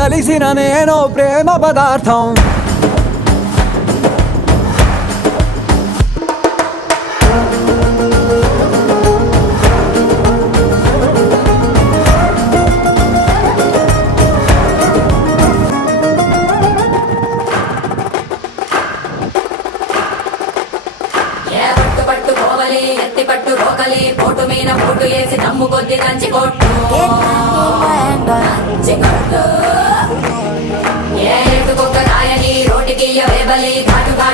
కలిసిన నేను ప్రేమ పదార్థం. ఎత్తి పట్టు రోకలి పోటు మీద పోటు వేసి దమ్ము కొద్ది దంచి కొట్టు ఏ ఎటు కుక్క కాయని రోటికి వేబలి ఘాటుగా